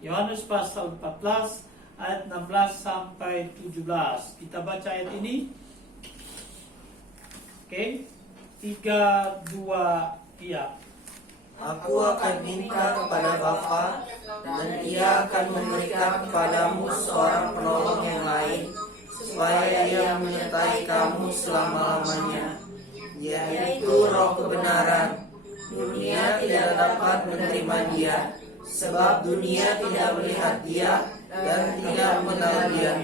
Yohanes pasal 14 ayat 16 sampai 17. Kita baca ayat ini. Oke. 3, 2, iya. Aku akan minta kepada Bapa, dan Ia akan memberikan kepadamu seorang penolong yang lain, supaya Ia menyertai kamu selama-lamanya, yaitu Roh kebenaran. Dunia tidak dapat menerima Dia, sebab dunia tidak melihat Dia dan tidak mengenal Dia.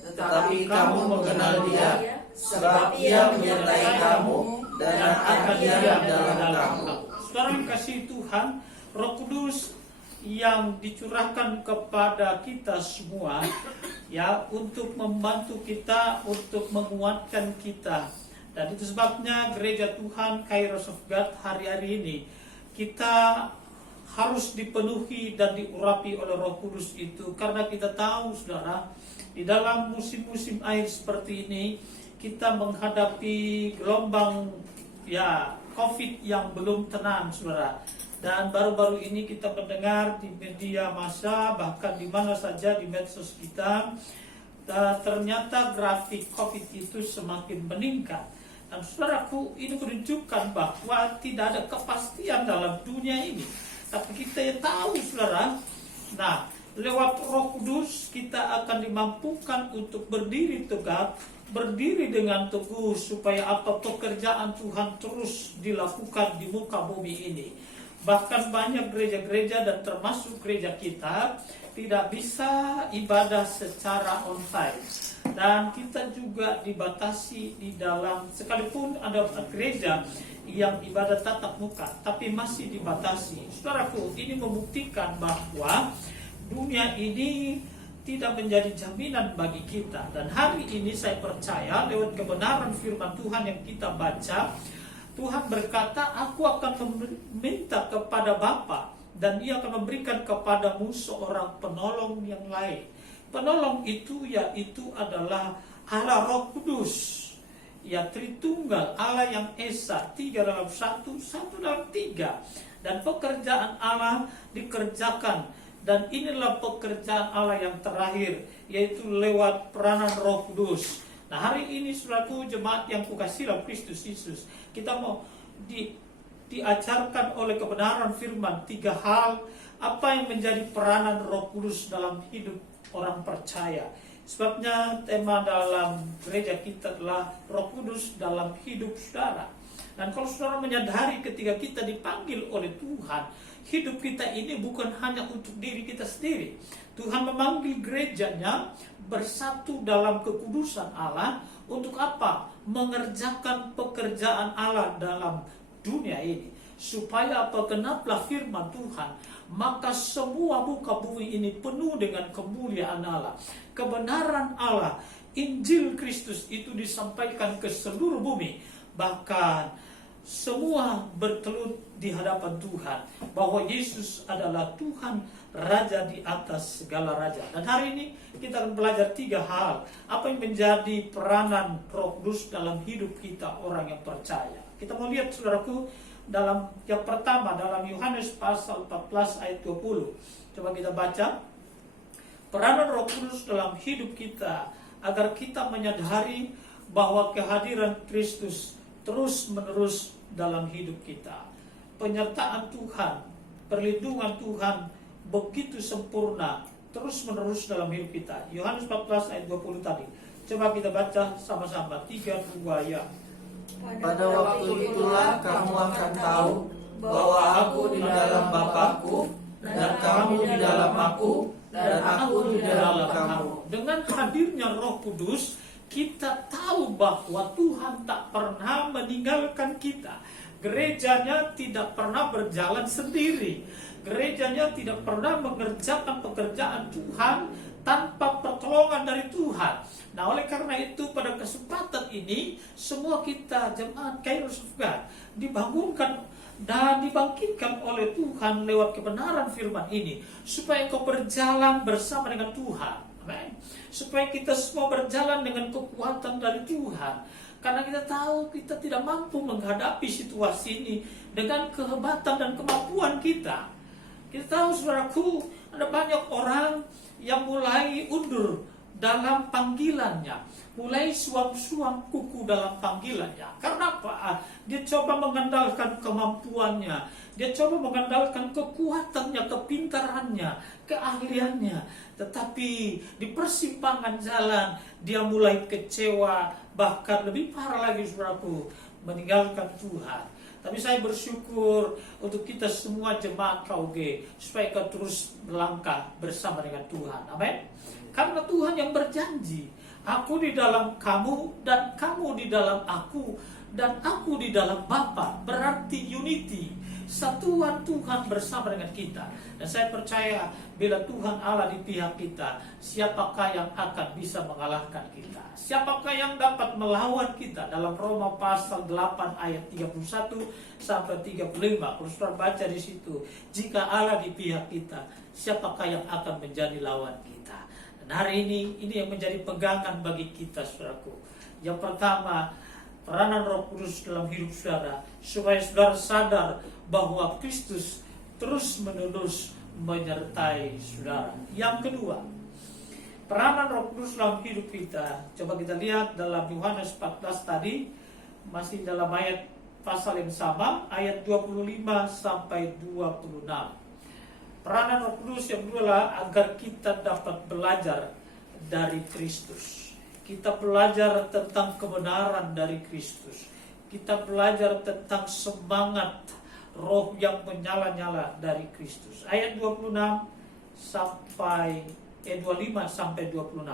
Tetapi kamu mengenal Dia, sebab Ia menyertai kamu dan akan diam dalam kamu. Saudara kasih Tuhan, Roh Kudus yang dicurahkan kepada kita semua, ya, untuk membantu kita, untuk menguatkan kita. Dan itu sebabnya gereja Tuhan Kairos of God hari-hari ini kita harus dipenuhi dan diurapi oleh Roh Kudus itu, karena kita tahu, saudara, di dalam musim-musim air seperti ini kita menghadapi gelombang, ya, COVID yang belum tenang, saudara. Dan baru-baru ini kita mendengar di media massa, bahkan di mana saja di medsos kita, ternyata grafik COVID itu semakin meningkat. Dan saudaraku, ini menunjukkan bahwa tidak ada kepastian dalam dunia ini. Tapi kita ya tahu, saudara, nah, lewat Roh Kudus kita akan dimampukan untuk berdiri tegak, berdiri dengan teguh, supaya apa pekerjaan Tuhan terus dilakukan di muka bumi ini. Bahkan banyak gereja-gereja dan termasuk gereja kita tidak bisa ibadah secara online. Dan kita juga dibatasi di dalam, sekalipun ada gereja yang ibadah tatap muka, tapi masih dibatasi. Saudaraku, ini membuktikan bahwa dunia ini tidak menjadi jaminan bagi kita. Dan hari ini saya percaya lewat kebenaran firman Tuhan yang kita baca, Tuhan berkata, aku akan meminta kepada Bapa, dan Ia akan memberikan kepadamu seorang penolong yang lain. Penolong itu yaitu adalah Allah Roh Kudus, ya, Tritunggal, Allah yang Esa, 3 dalam 1, 1 dalam 3. Dan pekerjaan Allah dikerjakan. Dan inilah pekerjaan Allah yang terakhir, yaitu lewat peranan Roh Kudus. Nah, hari ini, saudaraku, jemaat yang kukasihi dalam Kristus Yesus, kita mau diajarkan oleh kebenaran firman 3 hal apa yang menjadi peranan Roh Kudus dalam hidup orang percaya. Sebabnya tema dalam gereja kita adalah Roh Kudus dalam hidup saudara. Dan kalau saudara menyadari ketika kita dipanggil oleh Tuhan, hidup kita ini bukan hanya untuk diri kita sendiri. Tuhan memanggil gerejanya bersatu dalam kekudusan Allah. Untuk apa? Mengerjakan pekerjaan Allah dalam dunia ini. Supaya apa? Genaplah firman Tuhan, maka semua muka bumi ini penuh dengan kemuliaan Allah. Kebenaran Allah, Injil Kristus itu disampaikan ke seluruh bumi. Bahkan semua bertelut di hadapan Tuhan bahwa Yesus adalah Tuhan, Raja di atas segala raja. Dan hari ini kita akan belajar 3 hal apa yang menjadi peranan Roh Kudus dalam hidup kita orang yang percaya. Kita mau lihat, saudaraku, dalam yang pertama dalam Yohanes pasal 14 ayat 20. Coba kita baca. Peranan Roh Kudus dalam hidup kita agar kita menyadari bahwa kehadiran Kristus terus-menerus dalam hidup kita. Penyertaan Tuhan, perlindungan Tuhan begitu sempurna terus-menerus dalam hidup kita. Yohanes 14 ayat 20 tadi. Coba kita baca sama-sama. 3, 2, ya. Pada waktu itulah kamu akan tahu bahwa aku di dalam Bapa-Ku, dan kamu di dalam aku, dan aku di dalam kamu. Dengan hadirnya Roh Kudus, kita tahu bahwa Tuhan tak pernah meninggalkan kita. Gerejanya tidak pernah berjalan sendiri. Gerejanya tidak pernah mengerjakan pekerjaan Tuhan tanpa pertolongan dari Tuhan. Nah, oleh karena itu pada kesempatan ini semua kita jemaat Kairos of God dibangunkan dan dibangkitkan oleh Tuhan lewat kebenaran firman ini, supaya kau berjalan bersama dengan Tuhan. Amen. Supaya kita semua berjalan dengan kekuatan dari Tuhan. Karena kita tahu kita tidak mampu menghadapi situasi ini dengan kehebatan dan kemampuan kita. Kita tahu saudaraku, ada banyak orang yang mulai undur dalam panggilannya, mulai suam-suam kuku dalam panggilannya. Karena apa? Dia coba mengandalkan kemampuannya, dia coba mengandalkan kekuatannya, kepintarannya, keahliannya. Tetapi di persimpangan jalan dia mulai kecewa, bahkan lebih parah lagi saudaraku, meninggalkan Tuhan. Tapi saya bersyukur untuk kita semua jemaat KUG, supaya kita terus melangkah bersama dengan Tuhan. Amin. Karena Tuhan yang berjanji, aku di dalam kamu dan kamu di dalam aku dan aku di dalam Bapa, berarti unity, satuan Tuhan bersama dengan kita. Dan saya percaya bila Tuhan Allah di pihak kita, siapakah yang akan bisa mengalahkan kita? Siapakah yang dapat melawan kita? Dalam Roma pasal 8 ayat 31 sampai 35. Kalau saudara baca di situ, jika Allah di pihak kita, siapakah yang akan menjadi lawan kita? Dan hari ini yang menjadi pegangan bagi kita, saudaraku. Yang pertama, peranan Roh Kudus dalam hidup saudara, supaya saudara sadar bahwa Kristus terus-menerus menyertai saudara. Yang kedua, peranan Roh Kudus dalam hidup kita. Coba kita lihat dalam Yohanes 14 tadi, masih dalam ayat pasal yang sama, ayat 25 sampai 26. Peranan Roh Kudus yang kedua adalah agar kita dapat belajar dari Kristus. Kita belajar tentang kebenaran dari Kristus. Kita belajar tentang semangat roh yang menyala-nyala dari Kristus. Ayat 26 sampai 25 sampai 26.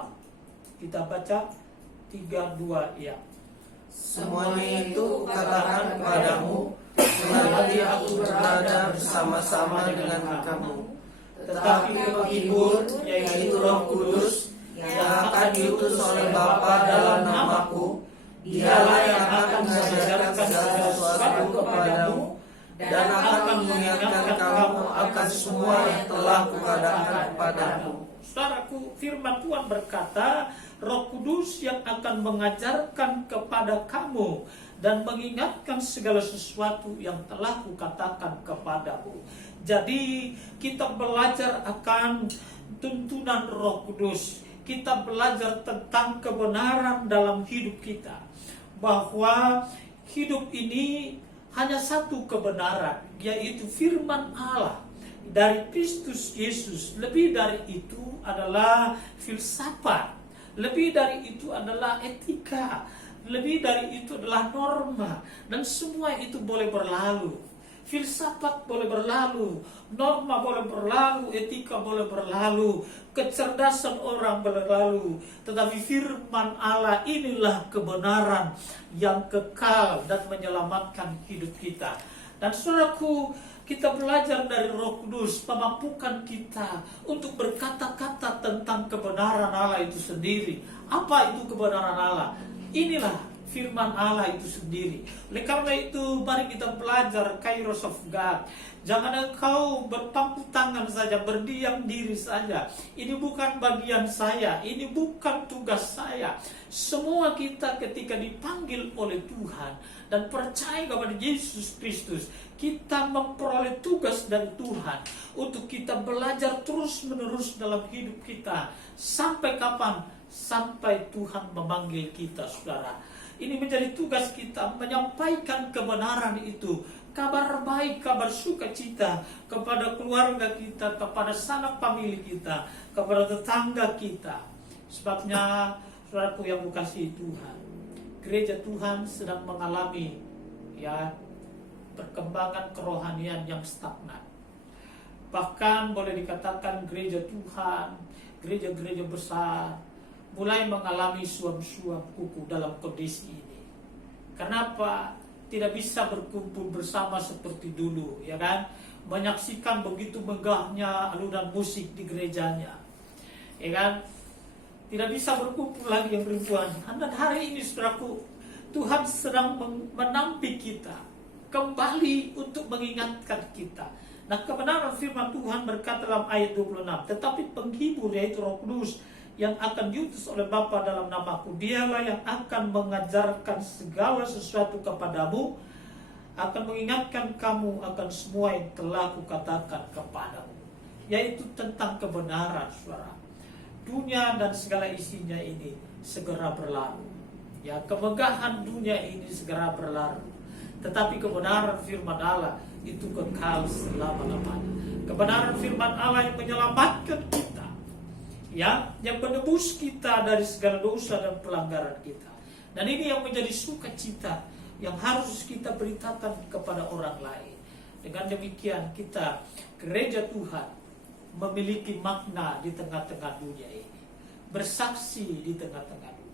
Kita baca 3-2 ya. Semuanya itu katakan kepadamu, selagi aku berada bersama-sama dengan kamu. Tetapi penghibur, yaitu Roh Kudus, yang akan diutus oleh Bapa dalam namaku, dialah yang akan mengajarkan segala sesuatu kepadamu, dan akan mengingatkan kamu akan semua yang telah kukatakan kepadamu. Saudaraku, firman Tuhan berkata, Roh Kudus yang akan mengajarkan kepada kamu dan mengingatkan segala sesuatu yang telah kukatakan kepadamu. Jadi kita belajar akan tuntunan Roh Kudus. Kita belajar tentang kebenaran dalam hidup kita, bahwa hidup ini hanya satu kebenaran, yaitu firman Allah dari Kristus Yesus. Lebih dari itu adalah filsafat, lebih dari itu adalah etika, lebih dari itu adalah norma, dan semua itu boleh berlalu. Filsafat boleh berlalu, norma boleh berlalu, etika boleh berlalu, kecerdasan orang boleh berlalu, tetapi firman Allah inilah kebenaran yang kekal dan menyelamatkan hidup kita. Dan saudaraku, kita belajar dari Roh Kudus, memampukan kita untuk berkata-kata tentang kebenaran Allah itu sendiri. Apa itu kebenaran Allah? Inilah firman Allah itu sendiri. Oleh karena itu, mari kita belajar Kairos of God. Jangan engkau berpangku tangan saja, berdiam diri saja. Ini bukan bagian saya, ini bukan tugas saya. Semua kita ketika dipanggil oleh Tuhan dan percaya kepada Yesus Kristus, kita memperoleh tugas dari Tuhan untuk kita belajar terus-menerus dalam hidup kita. Sampai kapan? Sampai Tuhan memanggil kita, saudara. Ini menjadi tugas kita, menyampaikan kebenaran itu, kabar baik, kabar sukacita kepada keluarga kita, kepada sanak famili kita, kepada tetangga kita. Sebabnya, saudaraku yang kukasihi Tuhan, gereja Tuhan sedang mengalami perkembangan kerohanian yang stagnan. Bahkan boleh dikatakan gereja Tuhan, gereja-gereja besar mulai mengalami suam-suam kuku dalam kondisi ini. Kenapa? Tidak bisa berkumpul bersama seperti dulu, ya kan? Menyaksikan begitu megahnya alunan musik di gerejanya, ya kan? Tidak bisa berkumpul lagi yang ribuan. Dan hari ini, saudaraku, Tuhan sedang menampik kita kembali untuk mengingatkan kita. Nah, kebenaran firman Tuhan berkata dalam ayat 26, tetapi penghibur, yaitu Roh Kudus, yang akan diutus oleh Bapa dalam namaku, dialah yang akan mengajarkan segala sesuatu kepadamu, akan mengingatkan kamu akan semua yang telah kukatakan kepadamu. yaitu tentang kebenaran, saudara. Dunia dan segala isinya ini segera berlalu. Ya, kemegahan dunia ini segera berlalu. Tetapi kebenaran firman Allah itu kekal selama-lamanya. Kebenaran firman Allah yang menyelamatkan kita, ya, yang menebus kita dari segala dosa dan pelanggaran kita. Dan ini yang menjadi sukacita yang harus kita beritakan kepada orang lain. Dengan demikian kita, gereja Tuhan, memiliki makna di tengah-tengah dunia ini, bersaksi di tengah-tengah dunia.